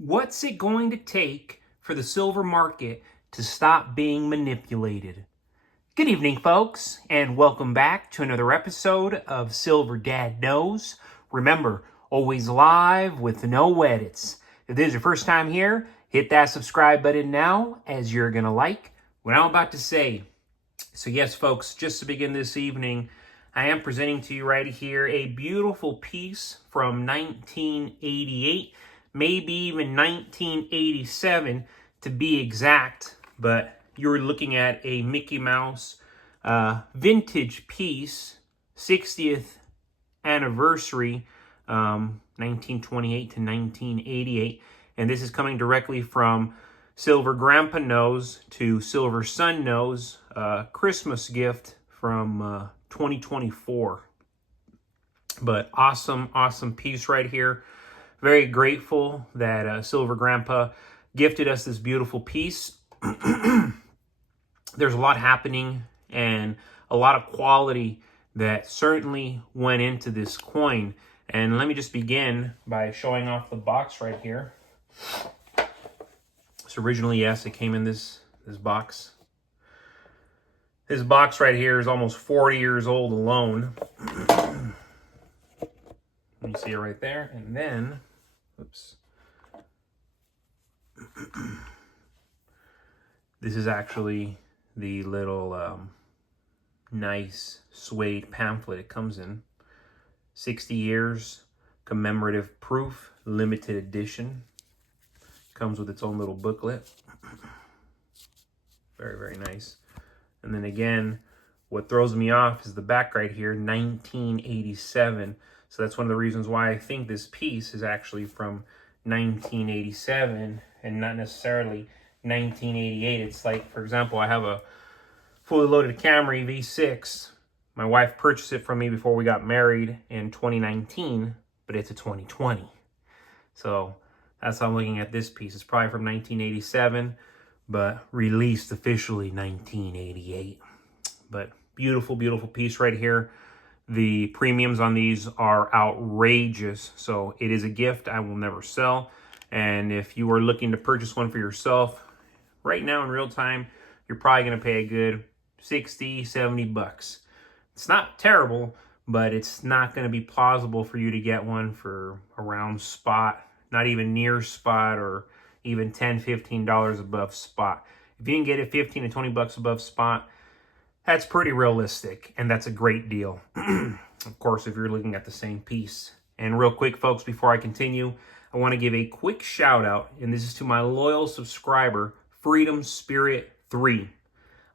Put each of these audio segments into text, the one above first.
What's it going to take for the silver market to stop being manipulated? Good evening, folks, and welcome back to another episode of Silver Dad Knows. Remember, always live with no edits. If this is your first time here, hit that subscribe button now, as you're going to like what I'm about to say. So yes, folks, just to begin this evening, I am presenting to you right here a beautiful piece from 1988, maybe even 1987 to be exact, but you're looking at a Mickey Mouse vintage piece, 60th anniversary, 1928 to 1988, and this is coming directly from Silver Grandpa Knows to Silver Son Knows, Christmas gift from 2024. But awesome piece right here. Very grateful that Silver Grandpa gifted us this beautiful piece. There's a lot happening and a lot of quality that certainly went into this coin. And let me just begin by showing off the box right here. So originally, yes, it came in this box. This box right here is almost 40 years old alone. You see it right there. And then, oops. This is actually the little nice suede pamphlet it comes in. 60 years, commemorative proof, limited edition. Comes with its own little booklet. Very nice. And then again, what throws me off is the back right here, 1987. So that's one of the reasons why I think this piece is actually from 1987 and not necessarily 1988. It's like, for example, I have a fully loaded Camry V6. My wife purchased it from me before we got married in 2019, but it's a 2020. So that's how I'm looking at this piece. It's probably from 1987, but released officially 1988. But beautiful piece right here. The premiums on these are outrageous. So it is a gift I will never sell. And if you are looking to purchase one for yourself, right now in real time, you're probably going to pay a good 60, 70 bucks. It's not terrible, but it's not going to be plausible for you to get one for around spot, not even near spot, or even $10, $15 above spot. If you can get it 15 to 20 bucks above spot, that's pretty realistic, and that's a great deal. Of course, if you're looking at the same piece. And real quick, folks, before I continue, I want to give a quick shout out, and this is to my loyal subscriber, Freedom Spirit 3.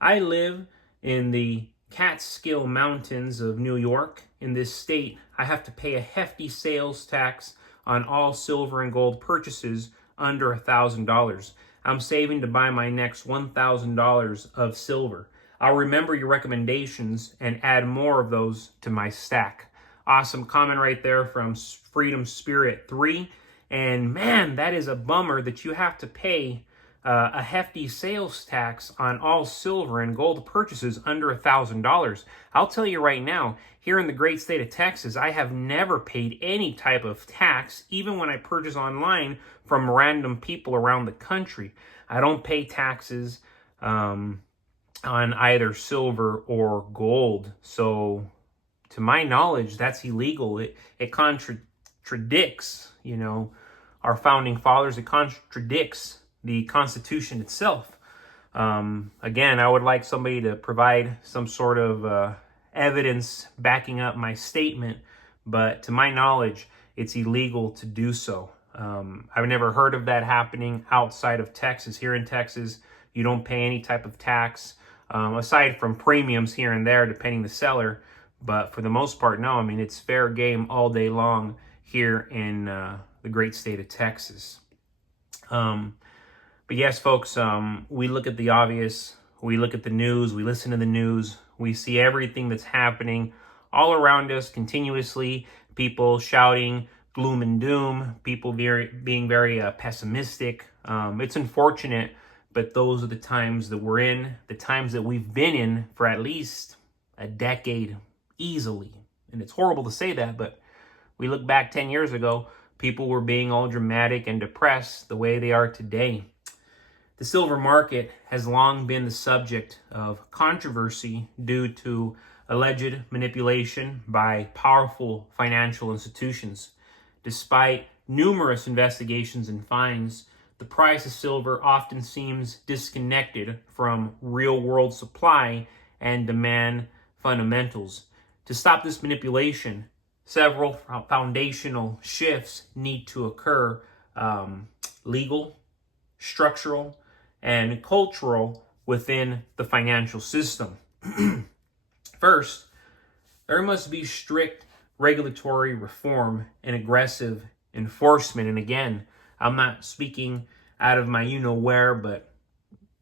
I live in the Catskill Mountains of New York. In this state, I have to pay a hefty sales tax on all silver and gold purchases under $1,000. I'm saving to buy my next $1,000 of silver. I'll remember your recommendations and add more of those to my stack. Awesome comment right there from Freedom Spirit 3. And man, that is a bummer that you have to pay a hefty sales tax on all silver and gold purchases under $1,000. I'll tell you right now, here in the great state of Texas, I have never paid any type of tax, even when I purchase online from random people around the country. I don't pay taxes on either silver or gold. So to my knowledge, that's illegal. It contradicts, our founding fathers. It contradicts the Constitution itself. Again, I would like somebody to provide some sort of evidence backing up my statement, but to my knowledge, it's illegal to do so. I've never heard of that happening outside of Texas. Here in Texas, you don't pay any type of tax, aside from premiums here and there, depending the seller. But for the most part, no. I mean, it's fair game all day long here in the great state of Texas. But yes, folks, we look at the obvious, we look at the news, we listen to the news, we see everything that's happening all around us continuously, people shouting gloom and doom, people being very pessimistic. It's unfortunate, but those are the times that we're in, the times that we've been in for at least a decade easily. And it's horrible to say that, but we look back 10 years ago, people were being all dramatic and depressed the way they are today. The silver market has long been the subject of controversy due to alleged manipulation by powerful financial institutions. Despite numerous investigations and fines, the price of silver often seems disconnected from real-world supply and demand fundamentals. To stop this manipulation, several foundational shifts need to occur: legal, structural, and cultural within the financial system. First, there must be strict regulatory reform and aggressive enforcement. And again, I'm not speaking out of my you-know-where, but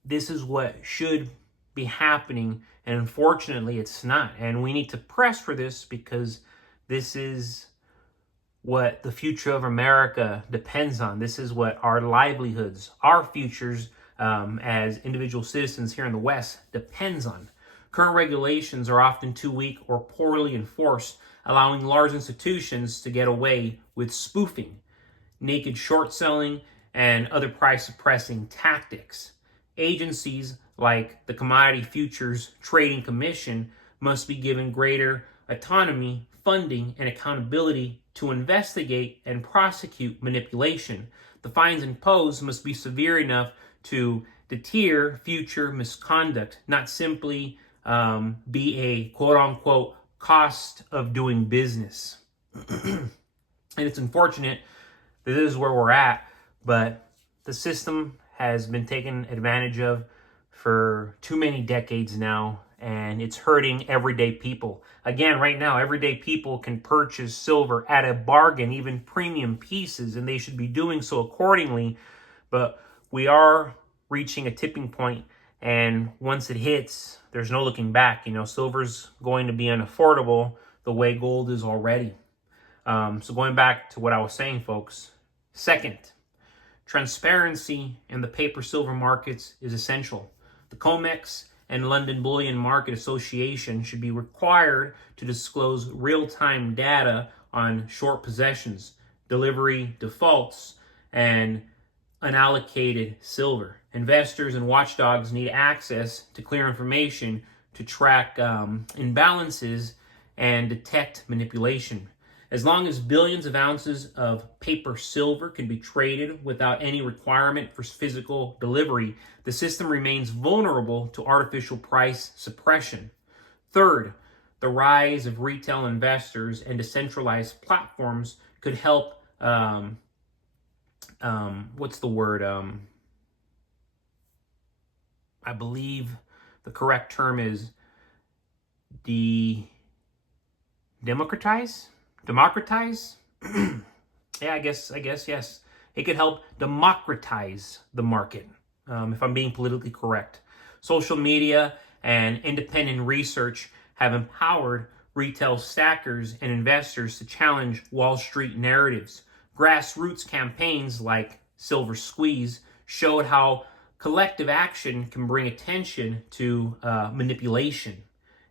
this is what should be happening, and unfortunately it's not. And we need to press for this because this is what the future of America depends on. This is what our livelihoods, our futures as individual citizens here in the West depends on. Current regulations are often too weak or poorly enforced, allowing large institutions to get away with spoofing, naked short selling, and other price suppressing tactics. Agencies like the Commodity Futures Trading Commission must be given greater autonomy, funding, and accountability to investigate and prosecute manipulation. The fines imposed must be severe enough to deter future misconduct, not simply be a quote-unquote cost of doing business. And it's unfortunate that this is where we're at, but the system has been taken advantage of for too many decades now, and it's hurting everyday people. Again, right now, everyday people can purchase silver at a bargain, even premium pieces, and they should be doing so accordingly. But we are reaching a tipping point, and once it hits, there's no looking back. Silver's going to be unaffordable the way gold is already. So going back to what I was saying, folks. Second, transparency in the paper silver markets is essential. The COMEX and London Bullion Market Association should be required to disclose real-time data on short possessions, delivery defaults, and unallocated silver. Investors and watchdogs need access to clear information to track imbalances and detect manipulation. As long as billions of ounces of paper silver can be traded without any requirement for physical delivery, the system remains vulnerable to artificial price suppression. Third, the rise of retail investors and decentralized platforms could help, I believe the correct term is democratize? Yeah, I guess, yes. It could help democratize the market, if I'm being politically correct. Social media and independent research have empowered retail stackers and investors to challenge Wall Street narratives. Grassroots campaigns like Silver Squeeze showed how collective action can bring attention to manipulation.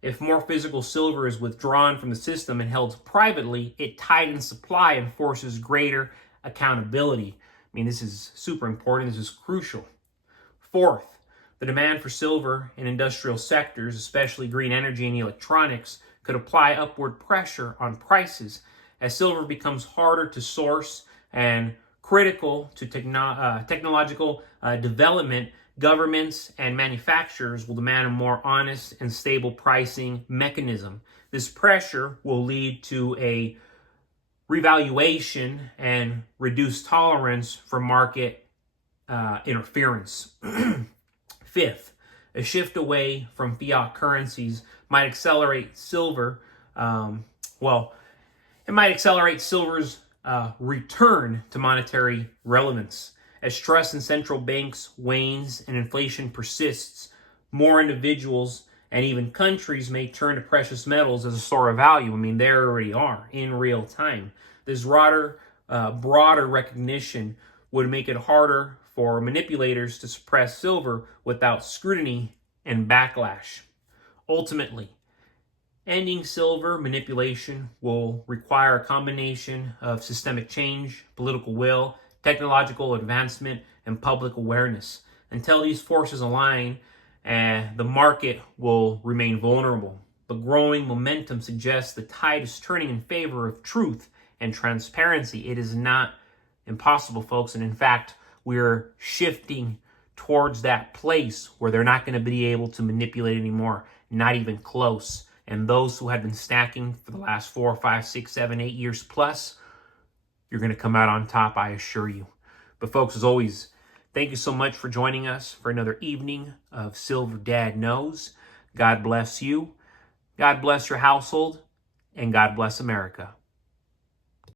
If more physical silver is withdrawn from the system and held privately, it tightens supply and forces greater accountability. This is super important. This is crucial. Fourth, the demand for silver in industrial sectors, especially green energy and electronics, could apply upward pressure on prices. As silver becomes harder to source and critical to technological development, governments and manufacturers will demand a more honest and stable pricing mechanism. This pressure will lead to a revaluation and reduced tolerance for market interference. Fifth, a shift away from fiat currencies might accelerate silver's return to monetary relevance. As trust in central banks wanes and inflation persists, more individuals and even countries may turn to precious metals as a store of value. They already are in real time. This broader recognition would make it harder for manipulators to suppress silver without scrutiny and backlash. Ultimately, Ending silver manipulation will require a combination of systemic change, political will, technological advancement, and public awareness. Until these forces align, the market will remain vulnerable. But growing momentum suggests the tide is turning in favor of truth and transparency. It is not impossible, folks. And in fact, we're shifting towards that place where they're not going to be able to manipulate anymore, not even close. And those who have been stacking for the last 4, 5, 6, 7, 8 years plus, you're going to come out on top, I assure you. But folks, as always, thank you so much for joining us for another evening of Silver Dad Knows. God bless you. God bless your household. And God bless America.